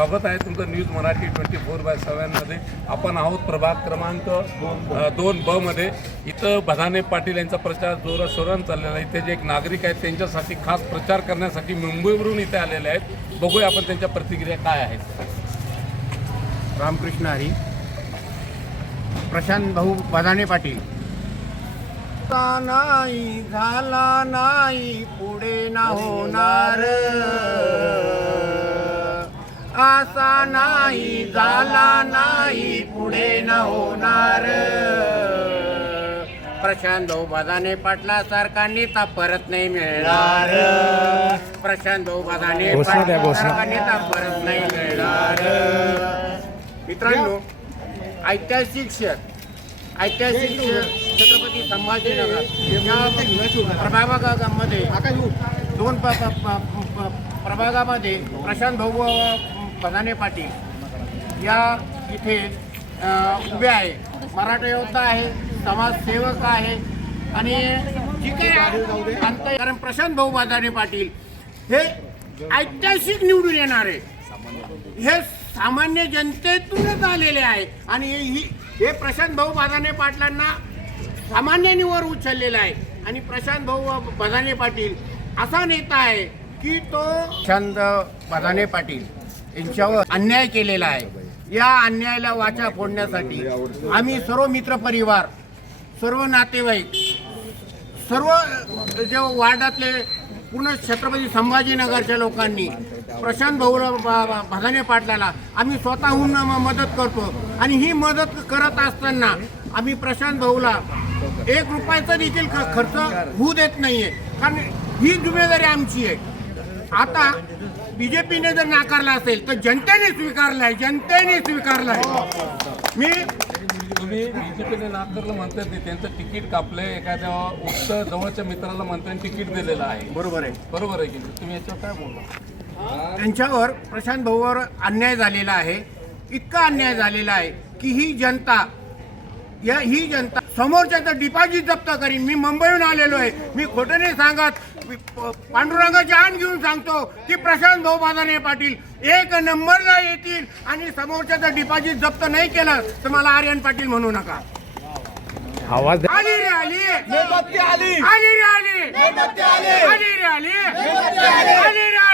स्वागत आहे तुमचं news Marathi twenty four by सेव्हनमध्ये आपण आहोत प्रभाग क्रमांक दोन ब मध्ये. इथं भदाने पाटील यांचा प्रचार जोरा शोरान चाललेला आहे. इथे जे एक नागरिक आहेत त्यांच्यासाठी खास प्रचार करण्यासाठी मुंबईवरून इथे आलेले आहेत. बघूया आपण त्यांच्या प्रतिक्रिया काय आहेत. रामकृष्ण हरी प्रशांत भाऊ बदाने पाटील. नाही झाला नाही पुढे ना होणार. असा नाही झाला नाही पुढे न होणार. प्रशांत भाऊ बदाने पाटला सारखा नेता परत नाही मिळणार. प्रशांत भाऊ बदाने पाटला नेता परत नाही मिळणार. मित्रांनो ऐतिहासिक क्षण ऐतिहासिक छत्रपती संभाजीनगर. या प्रभागामध्ये दोन प्रभागामध्ये प्रशांत भाऊ बदाने पाटील. या इथे उभे आहे. मराठा योद्धा आहे समाजसेवक आहे. आणि जी काही अंत- कारण प्रशांत भाऊ बदाने पाटील हे ऐतिहासिक निवडून येणार आहे. हे सामान्य जनतेतूनच आलेले आहे. आणि हे- ही हे प्रशांत भाऊ बदाने पाटलांना सामान्यांवर उचललेला आहे. आणि प्रशांत भाऊ बदाने पाटील असा नेता आहे की तो प्रशांत बदाने पाटील. यांच्यावर अन्याय केलेला आहे. या अन्यायाला वाचा फोडण्यासाठी आम्ही सर्व मित्रपरिवार सर्व नातेवाईक सर्व जे वार्डातले पूर्ण छत्रपती संभाजीनगरच्या लोकांनी प्रशांत भाऊ भदाने पाटलाला आम्ही स्वतःहून मदत करतो. आणि ही मदत करत असताना आम्ही प्रशांत भाऊला एक रुपयाचा देखील ख- खर्च होऊ देत नाहीये. कारण ही जिम्मेदारी आमची आहे. आता बीजेपीने जर नाकारला असेल तर जनतेने स्वीकारलाय जनतेने स्वीकारलाय. मी तुम्ही बीजेपीने नाकारलं म्हणतात ते त्यांचं तिकीट कापलंय. एखाद्या उच्च जवळच्या मित्राला म्हणताय तिकीट दिलेलं आहे. बरोबर आहे. बरोबर आहे की नाही? तुम्ही याच्यावर काय बोलला? त्यांच्यावर प्रशांत भाऊवर अन्याय झालेला आहे. इतका अन्याय झालेला आहे की ही जनता या ही जनता समोरच्याचं डिपॉझिट जप्त करीन. मी मुंबईहून आलेलो आहे. मी खोटं नाही सांगत. पांडुरंगाची आण घेऊन सांगतो की प्रशांत भाऊ बाजाने पाटील एक नंबरला येतील आणि समोरच्याचं डिपॉझिट जप्त नाही केलं तर मला आर्यन पाटील म्हणू नका. आवाज आली रे आली. आली. आली रे आली. आली. रे आली. आली रे आली.